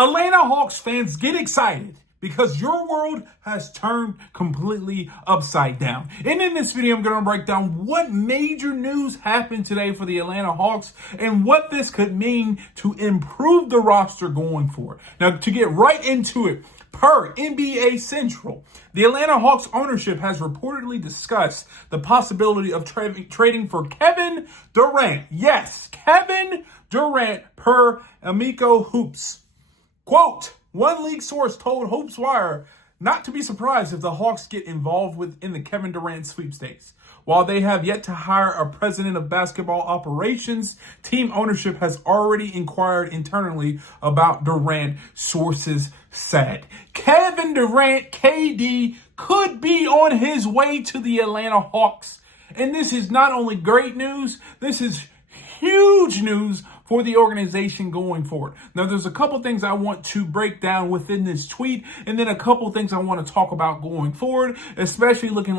Atlanta Hawks fans, get excited because your world has turned completely upside down. And in this video, I'm going to break down what major news happened today for the Atlanta Hawks and what this could mean to improve the roster going forward. Now, to get right into it, per NBA Central, the Atlanta Hawks ownership has reportedly discussed the possibility of trading for Kevin Durant. Yes, Kevin Durant, per Amico Hoops. Quote, one league source told Hoops Wire not to be surprised if the Hawks get involved in the Kevin Durant sweepstakes. While they have yet to hire a president of basketball operations, team ownership has already inquired internally about Durant, sources said. Kevin Durant, KD, could be on his way to the Atlanta Hawks. And this is not only great news, this is huge news for the organization going forward. Now, there's a couple things I want to break down within this tweet, and then a couple things I want to talk about going forward, especially looking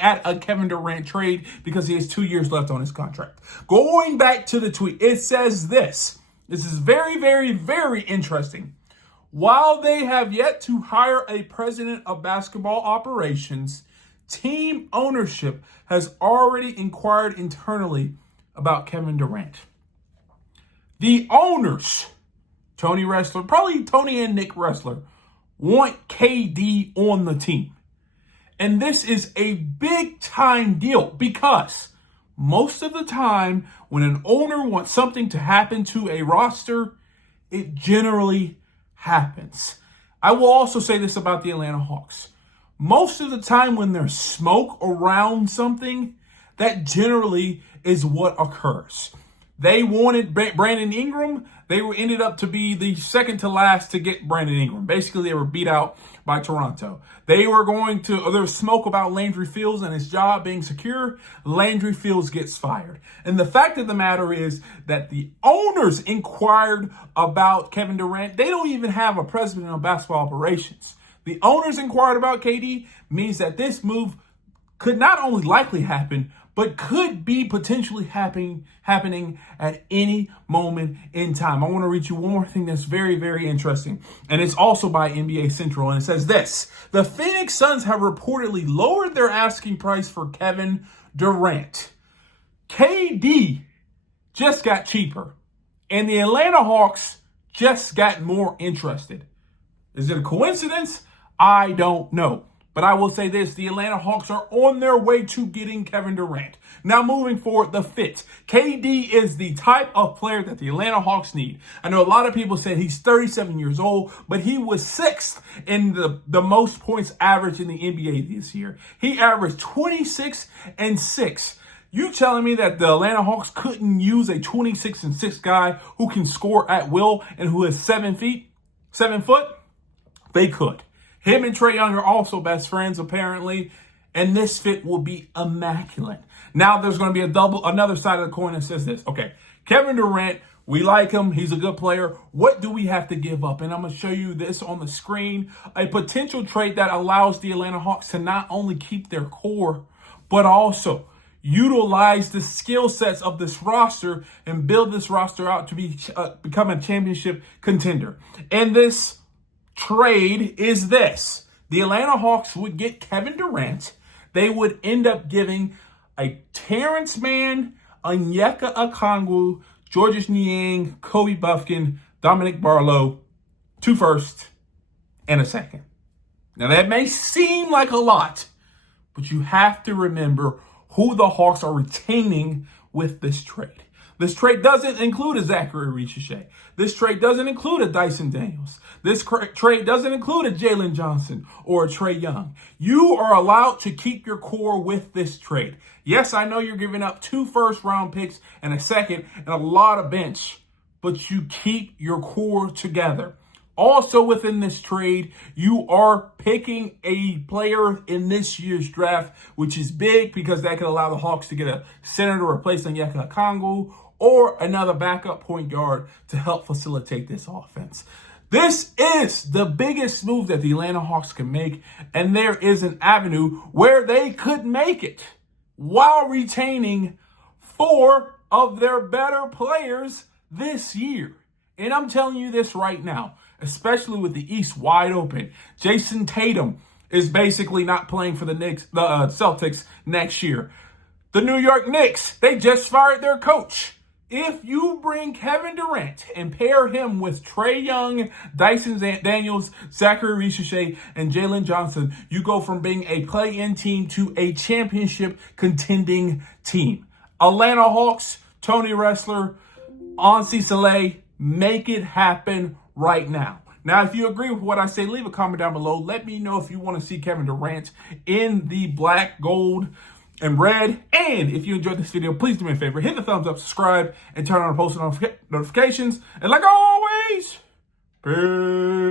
at a Kevin Durant trade because he has 2 years left on his contract. Going back to the tweet, it says this. This is very, very, very interesting. While they have yet to hire a president of basketball operations, team ownership has already inquired internally about Kevin Durant. The owners, Tony Ressler, probably Tony and Nick Ressler, want KD on the team. And this is a big time deal because most of the time when an owner wants something to happen to a roster, it generally happens. I will also say this about the Atlanta Hawks. Most of the time when there's smoke around something, that generally is what occurs. They wanted Brandon Ingram. They ended up to be the second to last to get Brandon Ingram. Basically, they were beat out by Toronto. There was smoke about Landry Fields and his job being secure. Landry Fields gets fired. And the fact of the matter is that the owners inquired about Kevin Durant. They don't even have a president of basketball operations. The owners inquired about KD means that this move could not only likely happen, but could be potentially happening at any moment in time. I want to read you one more thing that's very, very interesting. And it's also by NBA Central. And it says this. The Phoenix Suns have reportedly lowered their asking price for Kevin Durant. KD just got cheaper. And the Atlanta Hawks just got more interested. Is it a coincidence? I don't know. But I will say this, the Atlanta Hawks are on their way to getting Kevin Durant. Now moving forward, the fit. KD is the type of player that the Atlanta Hawks need. I know a lot of people said he's 37 years old, but he was sixth in the most points average in the NBA this year. He averaged 26 and 6. You telling me that the Atlanta Hawks couldn't use a 26 and 6 guy who can score at will and who is 7 foot? They could. Him and Trae Young are also best friends, apparently, and this fit will be immaculate. Now, there's going to be another side of the coin that says this. Okay, Kevin Durant, we like him. He's a good player. What do we have to give up? And I'm going to show you this on the screen. A potential trade that allows the Atlanta Hawks to not only keep their core, but also utilize the skill sets of this roster and build this roster out to become a championship contender. And this trade is this. The Atlanta Hawks would get Kevin Durant. They would end up giving a Terrence Mann, Onyeka Okongwu, Georges Niang, Kobe Buffkin, Dominic Barlow, 2 firsts, and a second. Now that may seem like a lot, but you have to remember who the Hawks are retaining with this trade. This trade doesn't include a Zaccharie Risacher. This trade doesn't include a Dyson Daniels. This trade doesn't include a Jalen Johnson or a Trae Young. You are allowed to keep your core with this trade. Yes, I know you're giving up 2 first-round picks and a second and a lot of bench, but you keep your core together. Also within this trade, you are picking a player in this year's draft, which is big because that could allow the Hawks to get a center to replace Onyeka Okongwu or another backup point guard to help facilitate this offense. This is the biggest move that the Atlanta Hawks can make, and there is an avenue where they could make it while retaining 4 of their better players this year. And I'm telling you this right now, especially with the East wide open. Jason Tatum is basically not playing for the Celtics next year. The New York Knicks, they just fired their coach. If you bring Kevin Durant and pair him with Trae Young, Dyson Daniels, Zaccharie, Risacher, and Jalen Johnson, you go from being a play-in team to a championship contending team. Atlanta Hawks, Tony Ressler, Ansi Saleh, make it happen right now. Now, if you agree with what I say, leave a comment down below. Let me know if you want to see Kevin Durant in the black, gold, and red. And if you enjoyed this video, please do me a favor. Hit the thumbs up, subscribe, and turn on post notifications. And like always, peace.